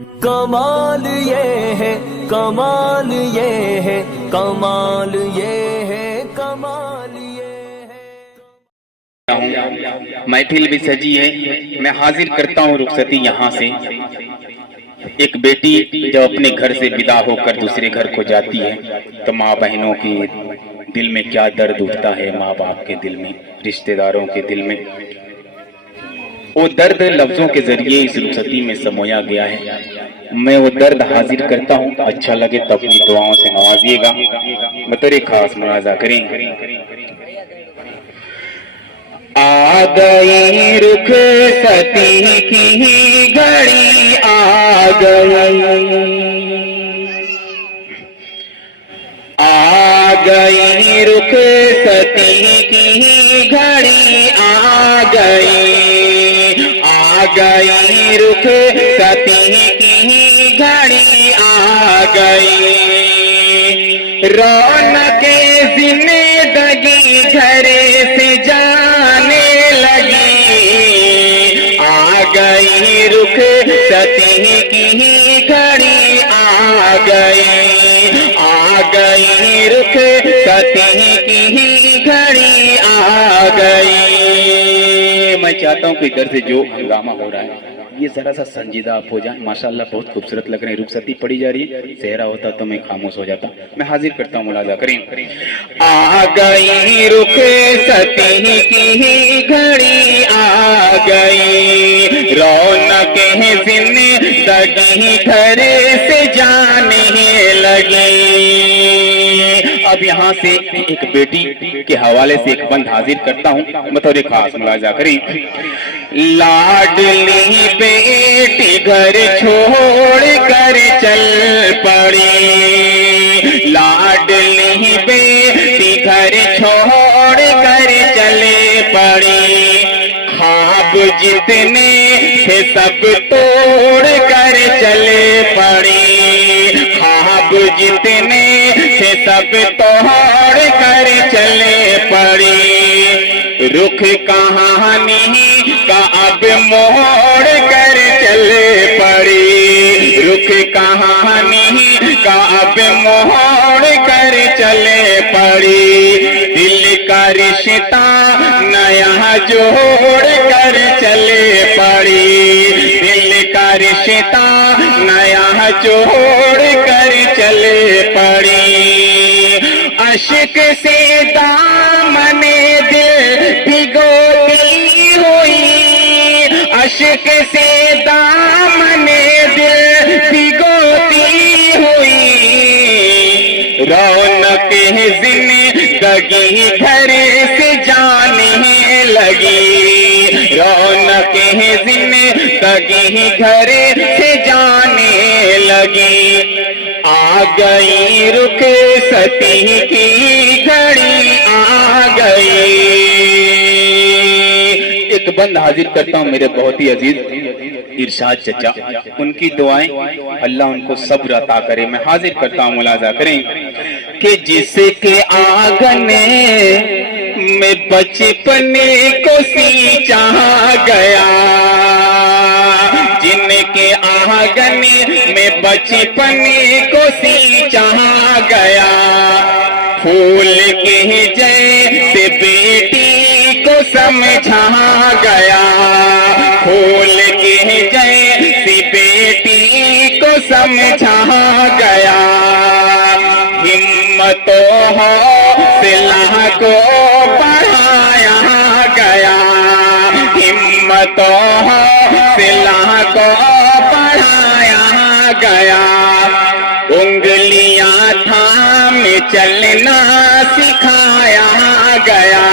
کمال یہ ہے، کمال یہ ہے، کمال یہ ہے، کمال یہ ہے۔ محفل بھی سجی ہے، میں حاضر کرتا ہوں رخصتی یہاں سے۔ ایک بیٹی جب اپنے گھر سے ودا ہو کر دوسرے گھر کو جاتی ہے تو ماں بہنوں کے دل میں کیا درد اٹھتا ہے، ماں باپ کے دل میں، رشتہ داروں کے دل میں، وہ درد لفظوں کے ذریعے اس رخصتی میں سمویا گیا ہے۔ میں وہ درد حاضر کرتا ہوں، اچھا لگے تو اپنی دعاؤں سے نوازیے گا، بطور خاص ملاحظہ کریں۔ آ گئی رخصتی کی گھڑی، آ گئی، آ گئی رخصتی کی گھڑی، آ گئی، آ گئی رخصتی کی گھڑی، آ گئی، رونق زندگی گھر سے جانے لگی، آ گئی رخصتی کی گھڑی، آ گئی، آ گئی رخصتی کی گھڑی، آ گئی۔ میں چاہتا ہوں کہ ادھر سے جو ہنگامہ ہو رہا ہے یہ ذرا سا سنجیدہ آپ ہو جائیں۔ ماشاءاللہ بہت خوبصورت لگ رہے ہیں، رخصتی پڑھی جا رہی ہے، صحرا ہوتا تو میں خاموش ہو جاتا۔ میں حاضر کرتا ہوں، ملاحظہ کریں۔ آ گئی رخصتی کی گھڑی، آ گئی، رونق زندگی گھر سے جانے لگی۔ اب یہاں سے ایک بیٹی کے حوالے سے ایک بند حاضر کرتا ہوں، بطور خاص ملاحظہ کریں۔ لاڈلی بیٹی گھر چھوڑ کر چل پڑی، لاڈلی بیٹی گھر چھوڑ کر چلے پڑی، خواب جتنے تھے سب توڑ کر چلے پڑی، خواب جتنے تھے سب توڑ کر چلے پڑی، رخ کہانی کا اب موڑ کر چلے پڑی، رخ کہانی کا اب موڑ کر چلے پڑی، دل کا رشتہ نیا جوڑ کر چلے پڑی، دل کا رشتہ نیا جوڑ کر چلے پڑی، عشق سے دامن دل بھگوتی ہوئی، عشق سے دامن دل بھگوتی ہوئی، رونق زندگی گھر سے جانے لگی، رونق زندگی گھر سے جانے لگی، آ گئی رخصتی کی گھڑی، آ گئی۔ ایک بند حاضر کرتا ہوں میرے بہت ہی عزیز ارشاد چچا، ان کی دعائیں اللہ ان کو صبر عطا کرے۔ میں حاضر کرتا ہوں، ملاحظہ کریں کہ جس کے آنگن میں بچپن کو سینچا گیا، جن کے آنگن میں بچپن کو سینچا گیا، پھول کے جیسے بیٹی کو سمجھا گیا، پھول کے جیسی بیٹی کو سمجھا گیا، ہمت و حوصلہ کو بڑھایا گیا، ہمت و حوصلہ کو بڑھایا گیا، انگلیاں تھام چلنا سکھایا گیا،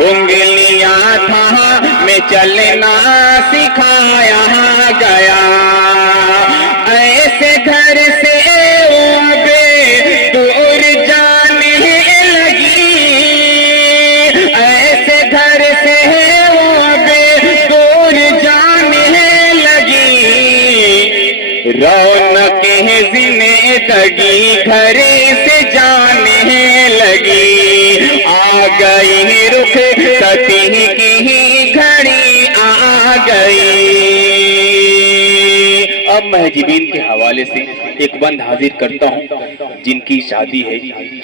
انگلیاں تھام چلنا سکھایا گیا، ایسے گھر سے دور جانے لگی، ایسے گھر سے دور جانے لگی، رونق زندگی گھر سے جانے لگی، آ گئی رخصتی کی گھڑی، آ گئی۔ اب محجبین کے حوالے سے ایک بند حاضر کرتا ہوں جن کی شادی ہے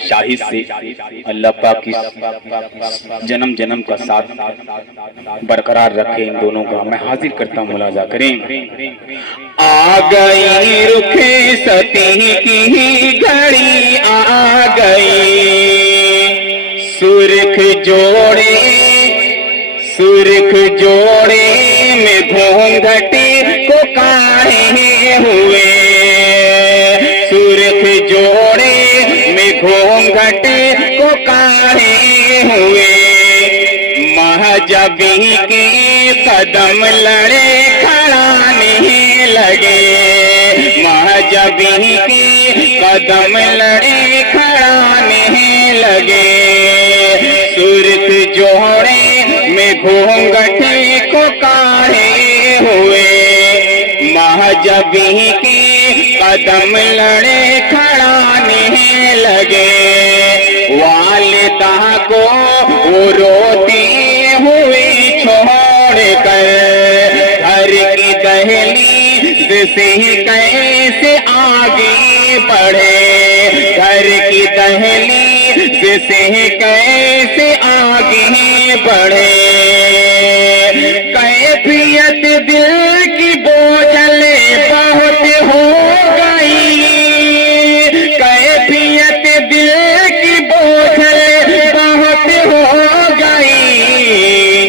شاہد سے. اللہ پاک کی جنم جنم کا ساتھ برقرار رکھے ان دونوں کا. میں حاضر کرتا ہوں, ملاحظہ کریں. آ گئی رخصتی کی گھڑی آ گئی, سرخ جوڑے میں گھونگھٹ کو کاڑھے ہوئے, سرخ جوڑے میں گھونگھٹ کو کاڑھے ہوئے, محجبی کے قدم لڑے کھڑانے لگے, محجبی کے قدم لڑے کھڑانے لگے, سرخ جوڑے میں گھونگھٹ کو کاڑھے ہوئے, محجبی کی قدم لڑے کھڑانے لگے. والدہ کو وہ روتی ہوئی چھوڑ کر گھر کی دہلیز سے کیسے آگے بڑھے, گھر کی دہلیز سے کیسے آگے بڑھے, کیفیت دل کی بوجھل بہت ہو گئی, کیفیت دل کی بوجھل بہت ہو گئی,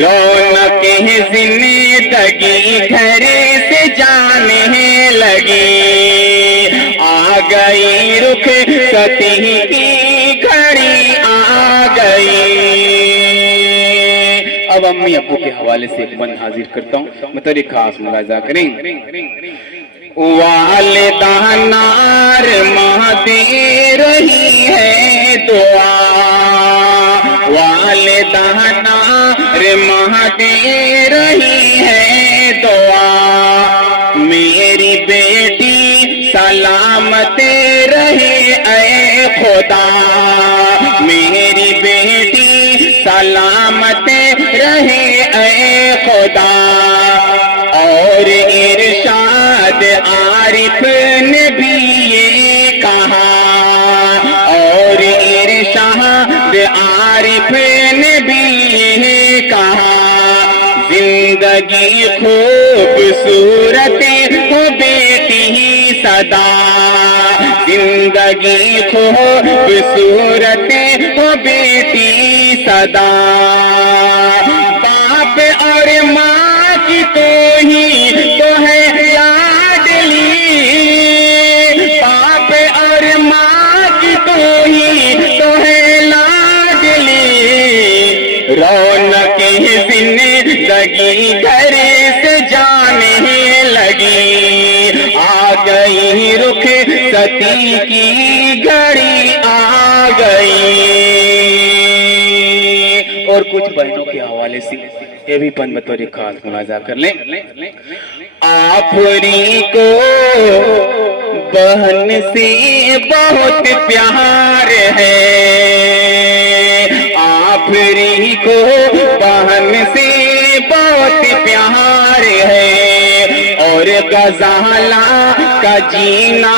رونق زندگی گھر سے جانے لگی, آ گئی رخصتی کی گھڑی آ گئی. اب امی ابو کے حوالے سے ایک بند حاضر کرتا ہوں, مطلب خاص ملاحظہ کریں. والدہ نار ماں دے رہی ہے دعا, والدہ نار ماں دے رہی ہے دعا, میری بیٹی سلامت رہے اے خدا, میری بیٹی سلامت رہے اے خدا. اور ارشاد عارف نے بھی یہ کہا, اور ارشاد عارف نے بھی یہ کہا, زندگی خوبصورت ہو بیٹی سدا, زندگی خوبصورت ہو بیٹی سدا. باپ اور ماں کی تو ہی تو ہے لاڈلی, باپ اور ماں کی تو ہی تو ہے لاڈلی, رونق زندگی گھر سے جانے لگی, آ گئی رخصتی کی گھڑی آ گئی. اور کچھ بہنوں کے حوالے سے یہ بھی پن بطور خاص ملاحظہ کر لیں. آفری کو بہن سے بہت پیار ہے, آفری کو بہن سے بہت پیار ہے, اور غزالہ کا جینا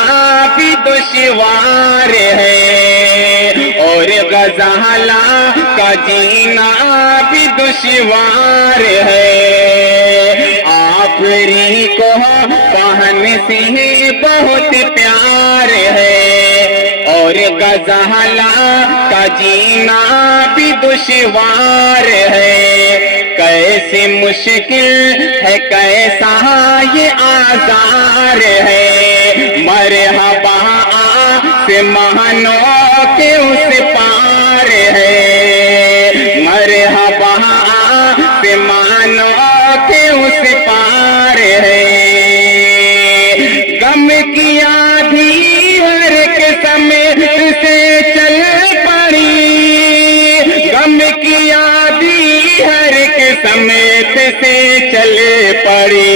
بھی دشوار ہے, اور غزالہ کا جینا بھی دشوار ہے. آفری کو بہن سے بہت پیار ہے, اور غزالہ کا جینا بھی دشوار ہے. کیسے مشکل ہے کیسا یہ آزار ہے, مرحبا سے مہنو کے اس پار ہے, مرحبا سے مہنو کے اس پار ہے. غم کی آندھی ہر ایک سمیت سے چل پڑی, غم کی آندھی ہر ایک سمیت سے چل پڑی,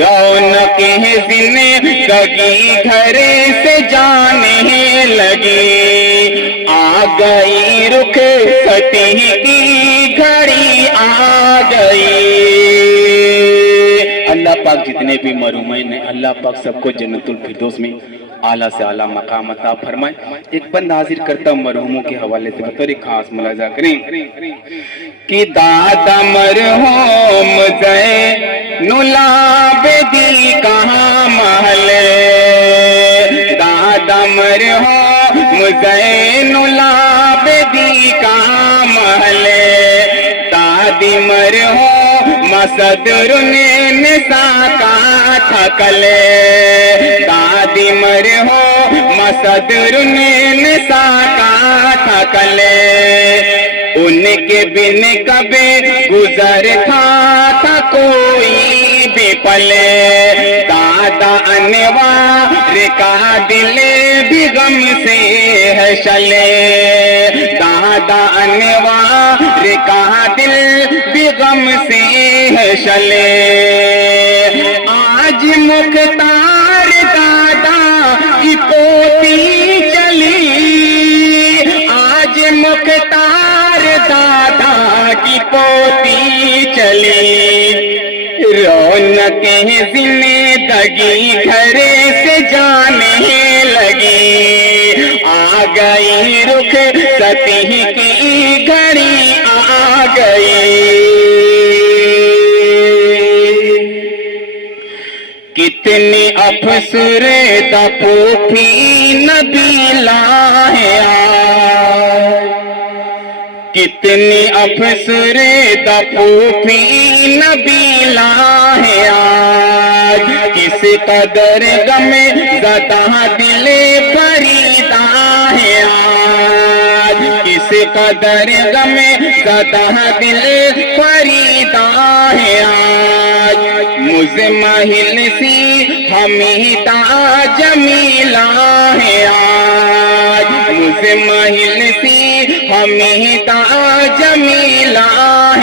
رونق زندگی گھر سے جانے لگی, آ گئی رخصتی کی گھڑی آ گئی. اللہ اللہ پاک جتنے بھی مرحومین ہیں اللہ پاک سب کو جنت الفردوس میں اعلیٰ سے اعلیٰ مقام عطا فرمائے۔ ایک بند حاضر کرتا ہوں مرحوموں کے حوالے سے بطور خاص ملاحظہ کریں کہ دادا مرحوم زین العابدین کہاں محل، دادا مرحوم زین العابدین کہاں محل، دادی مرحوم صدر نساء کا تھکلے، دادی مرحوم صدر نساء کا تھکلے، ان کے بن کبھی گزر تھا کوئی بھی پلے، دادا انوار کا دل بھی غم سے ہے شلے، دادا انوار کا دل بھی غم سے ہے شلے، آج مختار دادا کی پوتی چلی، آج مختار دادا کی پوتی چلی، رونقیں زندگی گھر سے جانے لگی، آ گئی رخ ستی کی گھڑی آ گئی، کتنی افسردہ پھوپھی نبیلہ ہے آج، کتنی افسردہ پھوپھی نبیلہ ہے آج، کس قدر غم زدہ دل فریدہ ہے آج، کس قدر غم زدہ دل فریدہ ہے آج، مزمحل سی حمیدہ جمیلہ ہے آج، مزمحل سی حمیدہ جمیلہ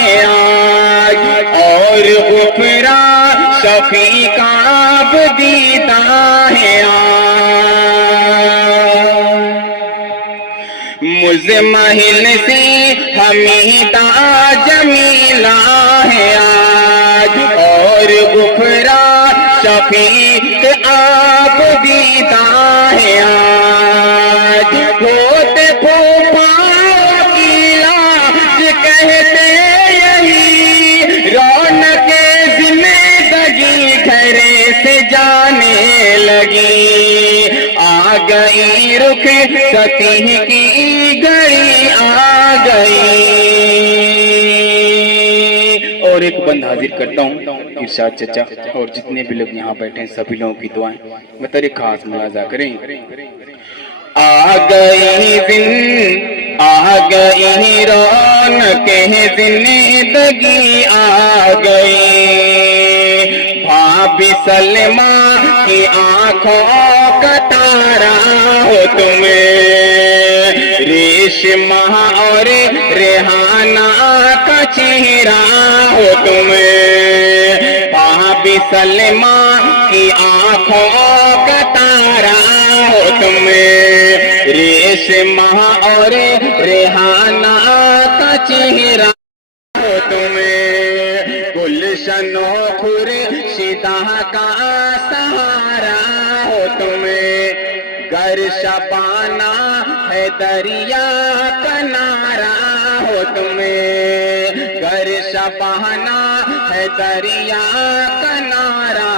ہے آج، اور غفرا شفیقہ عابدیدہ ہے آج، مزمحل سی حمیدہ جمیلہ ہے آج، اور غفرا شفیق عابدیدہ ہے آج، ہوتے پھوپھا وکیلا کہتے یہی، رونق زندگی گھر سے جانے لگی، آ گئی رخ ستی کی گھڑی آ گئی۔ اور ایک بند حاضر کرتا ہوں ارشاد چچا اور جتنے بھی لوگ یہاں بیٹھے ہیں سبھی لوگوں کی دعائیں بطور خاص ملاحظہ کریں، آ گئی رونقیں زندگی آ گئی، بھابھی سلمہ کی آنکھوں کا تارا ہو تمہیں، ریشمہ اور ریحانہ کا چہرہ ہو تمہیں، بھابھی سلمہ کی آنکھوں کا تارا ہو تمہیں، ریشمہ اور ریحانہ کا چہرہ ہو تمہیں، گلشن و خورشیدہ کا سہارا ہو تمہیں، گر شبانہ ہے دریا کنارا ہو تمہیں، گر شبانہ ہے دریا کنارا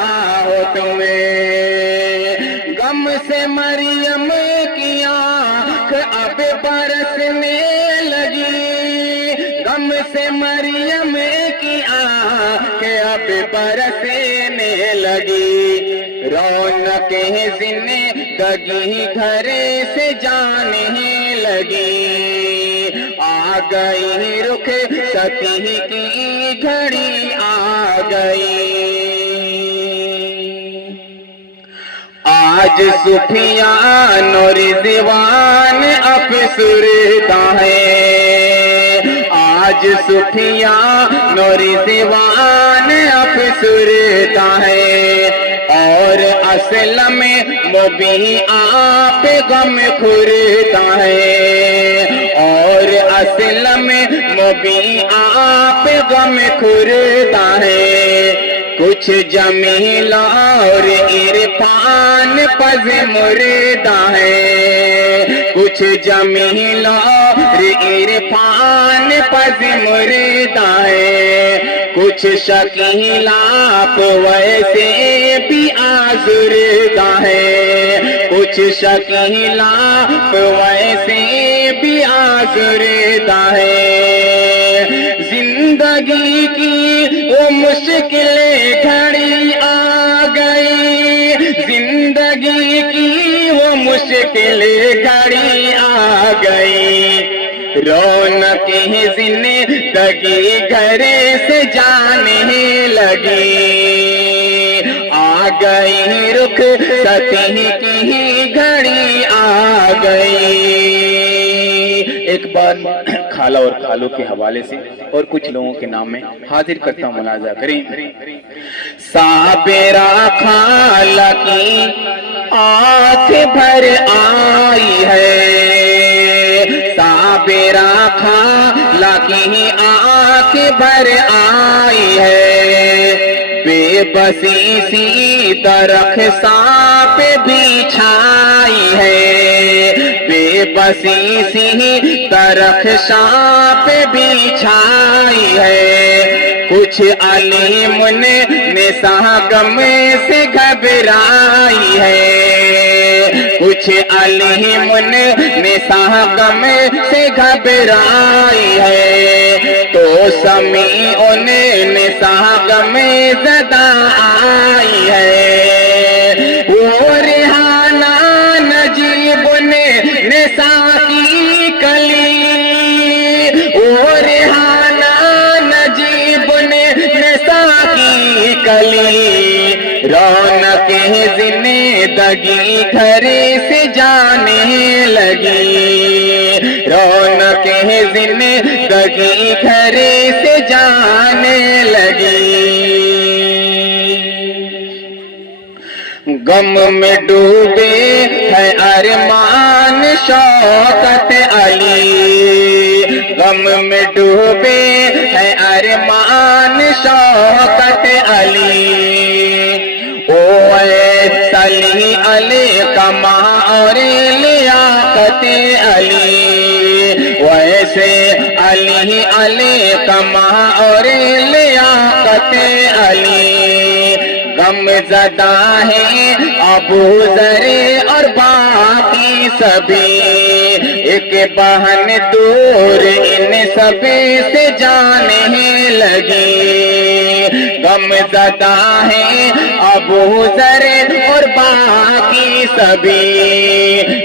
ہو تمہیں، غم سے مریم کی آنکھ اب برسنے لگی، غم سے مریم کی آنکھ اب برسنے لگی، رونقیں زندگی گھر سے جانے لگی، آ گئی رخ ستی کی گھڑی آ گئی، آج سفیان و رضوان افسردہ ہے، آج سفیان و رضوان افسردہ ہے، اور اسلم مبی آپ غم خورتا ہے، اور اسلم مبی آپ غم خورتا ہے، کچھ جمیل اور عرفان پز مردہ ہے، کچھ جمیل اور عرفان پز مردہ ہے، کچھ شکیلا ویسے بھی آزردہ ہے، کچھ شکیلا ویسے بھی آزردہ ہے۔ زندگی کی وہ مشکلیں گھڑی آ گئی، زندگی کی وہ مشکلیں گھڑی آ گئی، رونق زندگی گھر سے جانے لگی، آ گئی رخصتی کی گھڑی آ گئی۔ ایک بار خالہ اور خالوں کے حوالے سے اور کچھ لوگوں کے نام میں حاضر کرتا ہوں، ملاحظہ کریں۔ صابرہ خالہ کی آنکھ بھر آئی ہے، صابرہ خالہ کی آنکھ بھر آئی ہے، بے بسی سی درخشاں پہ بچھائی ہے، بے بسی سی درخشاں پہ بچھائی ہے، کچھ علیم نے غم سے گھبرائی ہے، کچھ علیم نے غم سے گھبرائی ہے، تو سمیع نے غم زدہ آئی ہے، وہ ریحانہ نجیب نے نساء کی کلی، وہ ریحانہ نجیب نے نساء کی کلی، رونق زندگی گھر سے جانے لگی، رونق زندگی گھر سے جانے لگی، غم میں ڈوبے ہے ارمان شوکت علی، غم میں ڈوبے ہے ارمان شوکت علی، او اے صلی علی کما اور لیاقت علی، ویسے علی علی کما اور لیاقت علی، غم زدہ ہے ابو ذر اور باقی سبھی، ایک بہن دور ان سب سے جانے لگی، غم زدہ ہے ابو ذر اور باقی سبھی،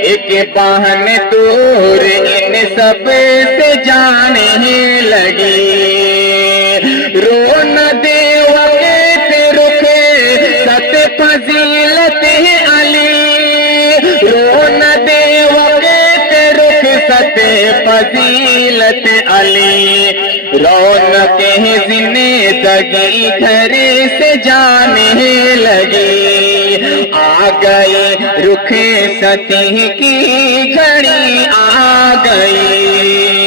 ایک بہن دور ان سب سے جانے لگی، رو نہ دے فضیلت علی، رو نہ دے وقت رخصت فضیلت علی، رونق زندگی گھر سے جانے لگی، آ گئی رخصتی کی گھڑی آ گئی۔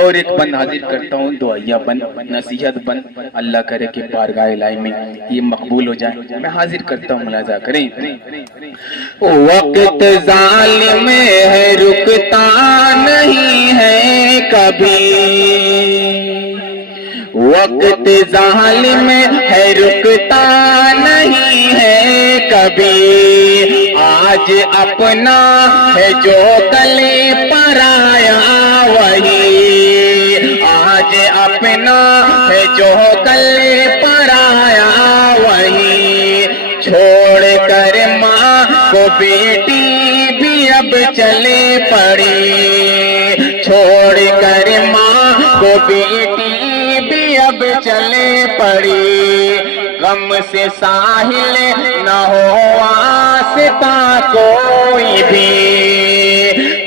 اور ایک بند حاضر کرتا ہوں، دعائیہ بند، نصیحت بند، اللہ کرے کہ بارگاہ الہی میں یہ مقبول ہو جائے، میں حاضر کرتا ہوں، ملاحظہ کریں۔ وقت ظالم ہے رکتا نہیں ہے کبھی، وقت ظالم ہے رکتا نہیں ہے کبھی، آج اپنا ہے جو کل پرایا وہی، آج اپنا ہے جو کل پرایا وہی، چھوڑ کر ماں کو بیٹی بھی اب چلے پڑی، چھوڑ کر ماں کو بیٹی بھی اب چلے پڑی، غم سے ساحل نہ ہو واسطہ کوئی بھی،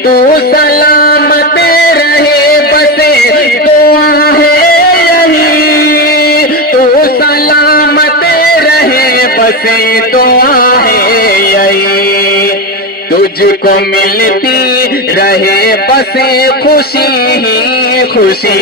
تو سلامت رہے بس دعا ہے یہی، تو سلامت رہے بس دعا ہے یہی، تجھ کو ملتی رہے بس خوشی ہی خوشی،